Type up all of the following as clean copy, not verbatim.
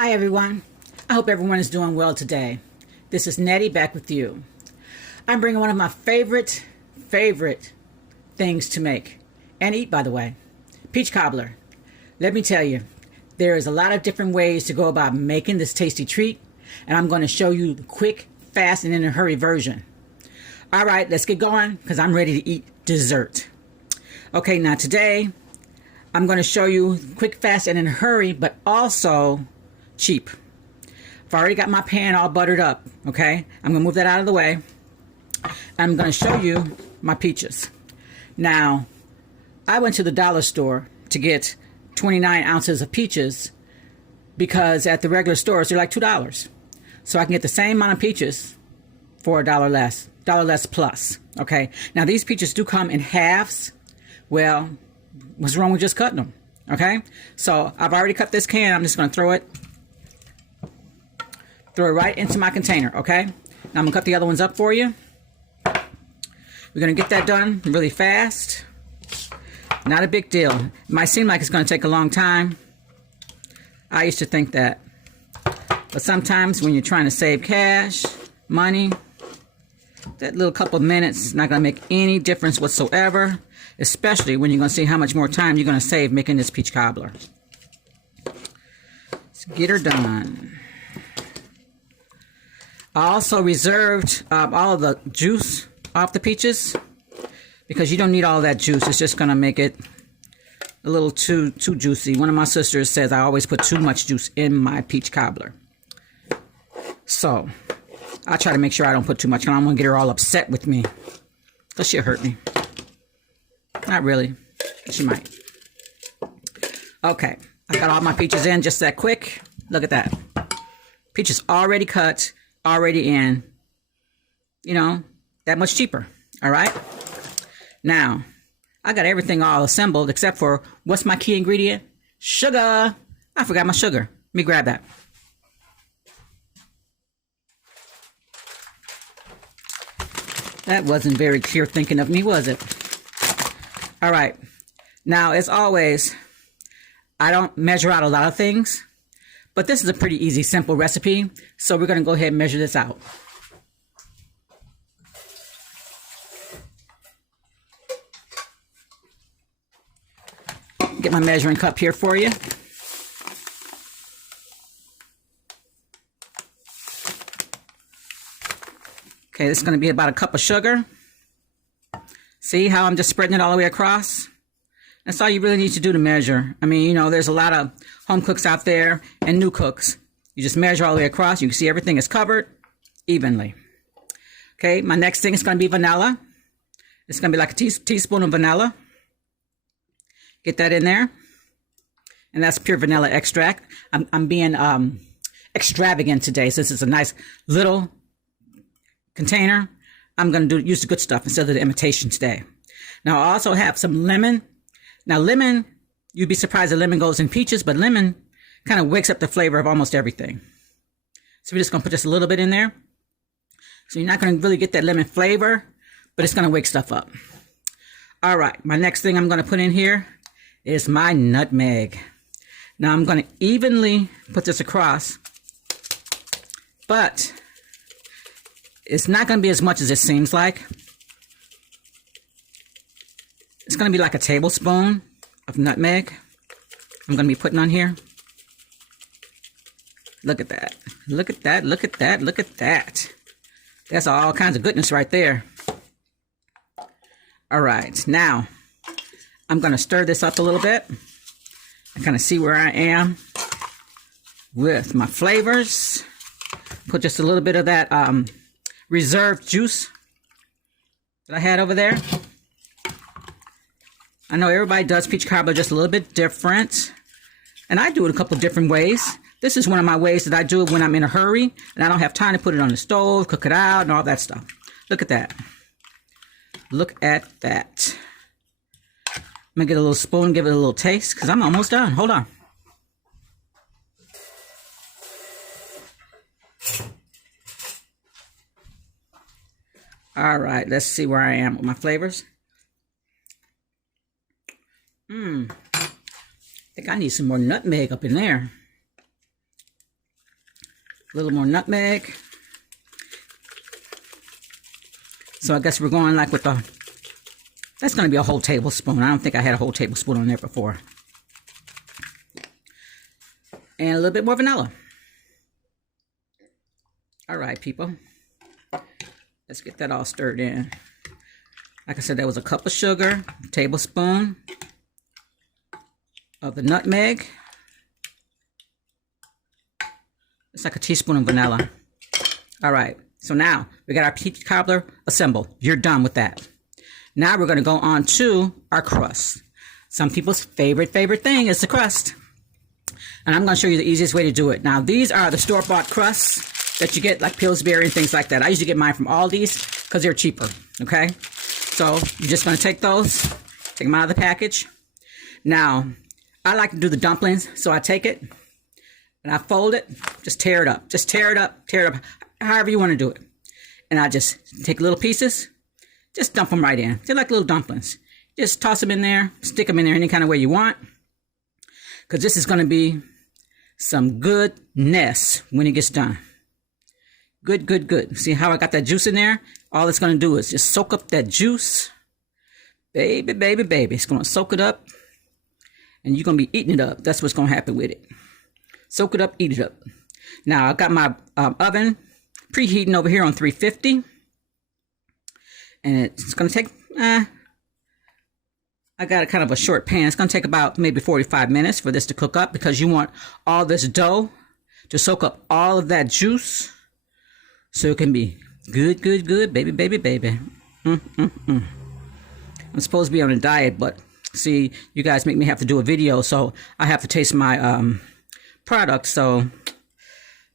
Hi everyone. I hope everyone is doing well today. This is Nettie back with you. I'm bringing one of my favorite things to make and eat, by the way. Peach Cobbler. Let me tell you, there is a lot of different ways to go about making this tasty treat, and I'm going to show you the quick, fast, and in a hurry version. All right, let's get going because I'm ready to eat dessert. Okay, now today I'm going to show you quick, fast, and in a hurry, but also cheap. I've already got my pan all buttered up, okay? I'm going to move that out of the way. I'm going to show you my peaches. Now, I went to the dollar store to get 29 ounces of peaches because at the regular stores, they're like $2. So I can get the same amount of peaches for $1 less plus, okay? Now, these peaches do come in halves. Well, what's wrong with just cutting them, okay? So I've already cut this can. I'm just going to throw it right into my container, okay? Now I'm gonna cut the other ones up for you. We're gonna get that done really fast. Not a big deal. It might seem like it's gonna take a long time. I used to think that. But sometimes when you're trying to save cash, money, that little couple of minutes is not gonna make any difference whatsoever, especially when you're gonna see how much more time you're gonna save making this peach cobbler. Let's get her done. I also reserved all of the juice off the peaches because you don't need all of that juice. It's just going to make it a little too juicy. One of my sisters says I always put too much juice in my peach cobbler. So I try to make sure I don't put too much, and I'm going to get her all upset with me because she'll hurt me. Not really. She might. Okay. I got all my peaches in just that quick. Look at that. Peaches already cut. Already in, you know, that much cheaper. All right. Now, I got everything all assembled except for what's my key ingredient? Sugar. I forgot my sugar. Let me grab that. That wasn't very clear thinking of me, was it? All right. Now, as always, I don't measure out a lot of things. But this is a pretty easy, simple recipe, so we're going to go ahead and measure this out. Get my measuring cup here for you. Okay, this is going to be about a cup of sugar. See how I'm just spreading it all the way across? That's all you really need to do to measure. I mean, you know, there's a lot of home cooks out there and new cooks. You just measure all the way across. You can see everything is covered evenly. Okay, my next thing is going to be vanilla. It's going to be like a teaspoon of vanilla. Get that in there. And that's pure vanilla extract. I'm being extravagant today since it's a nice little container. I'm going to use the good stuff instead of the imitation today. Now, I also have some lemon. Now, lemon, you'd be surprised that lemon goes in peaches, but lemon kind of wakes up the flavor of almost everything. So we're just going to put just a little bit in there. So you're not going to really get that lemon flavor, but it's going to wake stuff up. All right, my next thing I'm going to put in here is my nutmeg. Now, I'm going to evenly put this across, but it's not going to be as much as it seems like. It's going to be like a tablespoon of nutmeg I'm going to be putting on here. Look at that. Look at that. Look at that. Look at that. That's all kinds of goodness right there. All right. Now, I'm going to stir this up a little bit and kind of see where I am with my flavors. Put just a little bit of that reserved juice that I had over there. I know everybody does peach cobbler just a little bit different, and I do it a couple different ways. This is one of my ways that I do it when I'm in a hurry, and I don't have time to put it on the stove, cook it out, and all that stuff. Look at that. Look at that. I'm going to get a little spoon, give it a little taste, because I'm almost done. Hold on. All right, let's see where I am with my flavors. I think I need some more nutmeg up in there. A little more nutmeg. So I guess we're going like with the, that's going to be a whole tablespoon. I don't think I had a whole tablespoon on there before. And a little bit more vanilla. All right, people. Let's get that all stirred in. Like I said, there was a cup of sugar, a tablespoon of the nutmeg. It's like a teaspoon of vanilla. All right. So now we got our peach cobbler assembled. You're done with that. Now we're going to go on to our crust. Some people's favorite thing is the crust. And I'm going to show you the easiest way to do it. Now, these are the store-bought crusts that you get like Pillsbury and things like that. I usually get mine from Aldi's because they're cheaper, okay? So you're just going to take those, take them out of the package. Now, I like to do the dumplings, so I take it and I fold it, just tear it up. Just tear it up, however you want to do it. And I just take little pieces, just dump them right in. They're like little dumplings. Just toss them in there, stick them in there any kind of way you want. Because this is going to be some goodness when it gets done. Good. See how I got that juice in there? All it's going to do is just soak up that juice. Baby. It's going to soak it up. And you're going to be eating it up. That's what's going to happen with it. Soak it up, eat it up. Now, I got my oven preheating over here on 350. And it's going to take, I got a kind of a short pan. It's going to take about maybe 45 minutes for this to cook up because you want all this dough to soak up all of that juice so it can be good, baby. I'm supposed to be on a diet, but see, you guys make me have to do a video, so I have to taste my product, so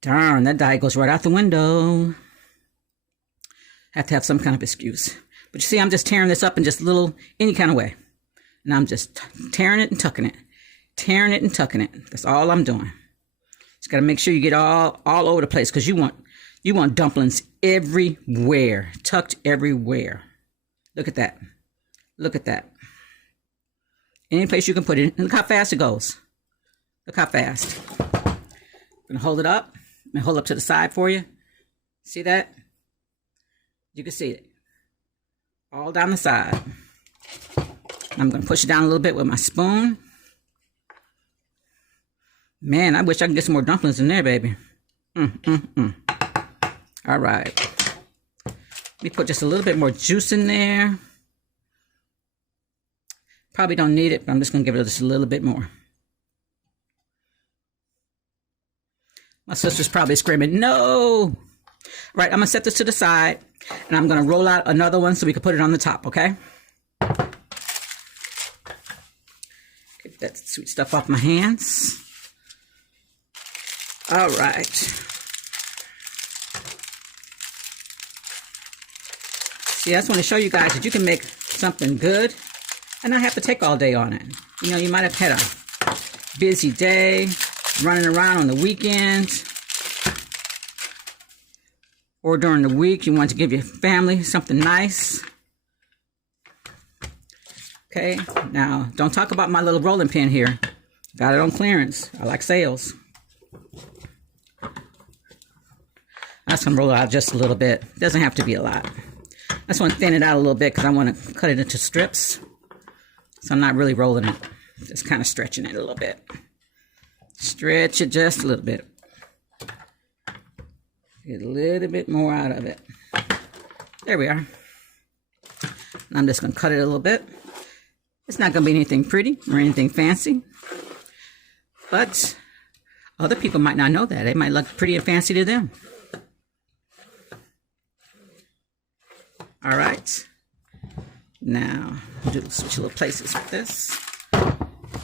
darn, that diet goes right out the window. Have to have some kind of excuse. But you see, I'm just tearing this up in just any kind of way. And I'm just tearing it and tucking it. Tearing it and tucking it. That's all I'm doing. Just got to make sure you get all over the place because you want dumplings everywhere. Tucked everywhere. Look at that. Look at that. Any place you can put it. And look how fast it goes. Look how fast. I'm going to hold it up. I'm going to hold it up to the side for you. See that? You can see it. All down the side. I'm going to push it down a little bit with my spoon. Man, I wish I could get some more dumplings in there, baby. All right. Let me put just a little bit more juice in there. Probably don't need it, but I'm just going to give it just a little bit more. My sister's probably screaming, no! Right, I'm going to set this to the side, and I'm going to roll out another one so we can put it on the top, okay? Get that sweet stuff off my hands. All right. See, I just want to show you guys that you can make something good and not have to take all day on it. You know, you might have had a busy day, running around on the weekends, or during the week, you want to give your family something nice. Okay, now, don't talk about my little rolling pin here. Got it on clearance. I like sales. I'm just going to roll it out just a little bit. Doesn't have to be a lot. I just want to thin it out a little bit because I want to cut it into strips. So I'm not really rolling it. Just kind of stretching it a little bit. Stretch it just a little bit. Get a little bit more out of it. There we are. And I'm just going to cut it a little bit. It's not going to be anything pretty or anything fancy. But other people might not know that. It might look pretty and fancy to them. All right. Now, we'll switch a little places with this.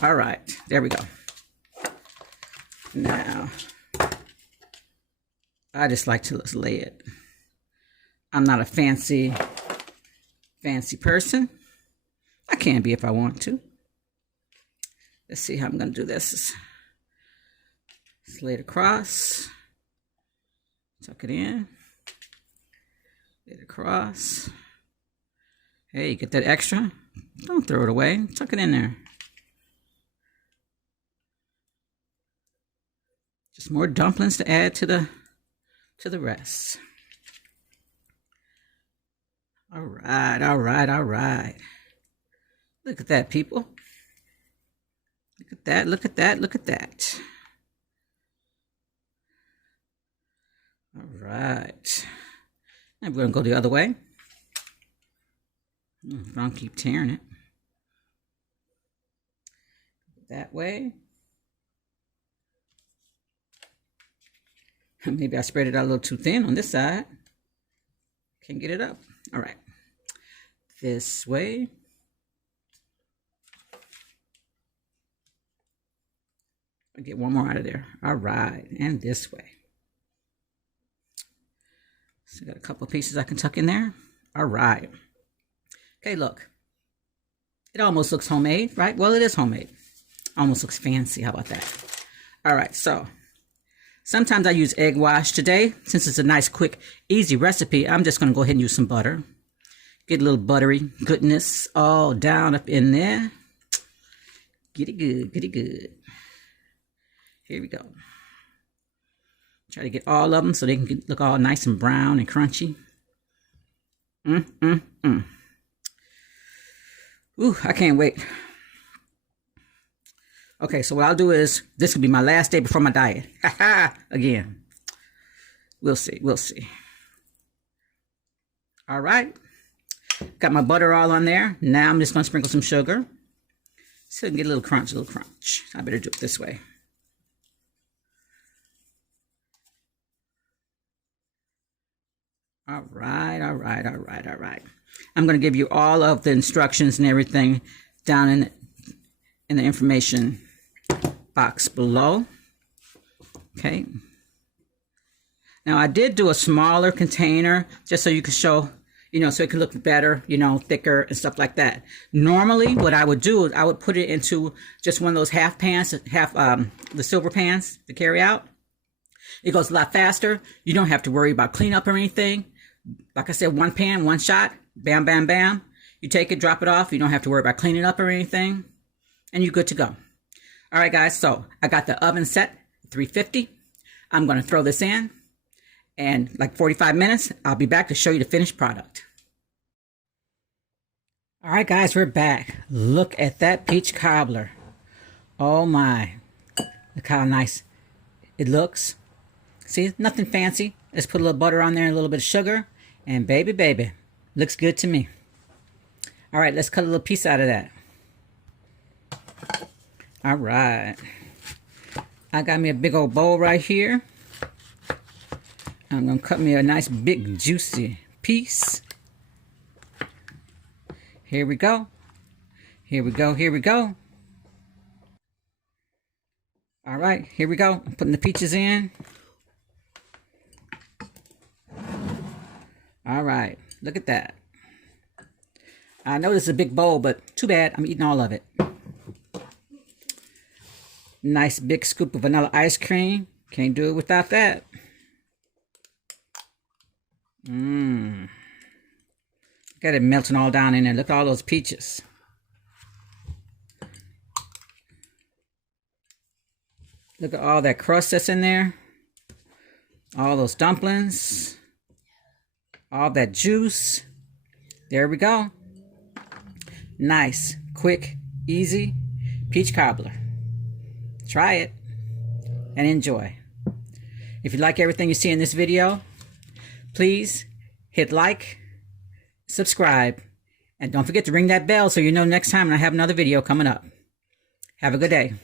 All right. There we go. Now, I just like to lay it. I'm not a fancy person. I can be if I want to. Let's see how I'm going to do this. Just lay it across. Tuck it in. Lay it across. Hey, you get that extra? Don't throw it away. Tuck it in there. Just more dumplings to add to the to the rest. All right, all right, all right. Look at that, people. Look at that, look at that, look at that. All right. And we're going to go the other way. Don't keep tearing it. That way. Maybe I spread it out a little too thin on this side. Can't get it up. All right. This way. I'll get one more out of there. All right. And this way. So got a couple of pieces I can tuck in there. All right. Okay, look. It almost looks homemade, right? Well, it is homemade. Almost looks fancy. How about that? All right, so sometimes I use egg wash. Today, since it's a nice, quick, easy recipe, I'm just going to go ahead and use some butter. Get a little buttery goodness all down up in there. Get it good, get it good. Here we go. Try to get all of them so they can look all nice and brown and crunchy. Ooh, I can't wait. Okay, so what I'll do is, this will be my last day before my diet. Again. We'll see, we'll see. All right. Got my butter all on there. Now I'm just going to sprinkle some sugar. So I can get a little crunch, a little crunch. I better do it this way. All right, all right, all right, all right. I'm going to give you all of the instructions and everything down in the information box below. Okay. Now I did do a smaller container just so you can show, so it can look better, thicker and stuff like that. Normally what I would do is I would put it into just one of those half pans, the silver pans to carry out. It goes a lot faster. You don't have to worry about cleanup or anything. Like I said, one pan, one shot, bam, bam, bam. You take it, drop it off. You don't have to worry about cleaning up or anything. And you're good to go. All right, guys. So I got the oven set, 350. I'm going to throw this in. And like 45 minutes, I'll be back to show you the finished product. All right, guys, we're back. Look at that peach cobbler. Oh, my. Look how nice it looks. See, nothing fancy. Let's put a little butter on there, a little bit of sugar. And baby, looks good to me. All right, let's cut a little piece out of that. All right. I got me a big old bowl right here. I'm going to cut me a nice big juicy piece. Here we go. Here we go, here we go. All right, here we go. I'm putting the peaches in. All right, look at that. I know this is a big bowl, but too bad, I'm eating all of it. Nice big scoop of vanilla ice cream. Can't do it without that. Got it melting all down in there. Look at all those peaches. Look at all that crust that's in there. All those dumplings. All that juice. There we go. Nice, quick, easy peach cobbler. Try it and enjoy. If you like everything you see in this video, please hit like, subscribe, and don't forget to ring that bell so you know next time when I have another video coming up. Have a good day.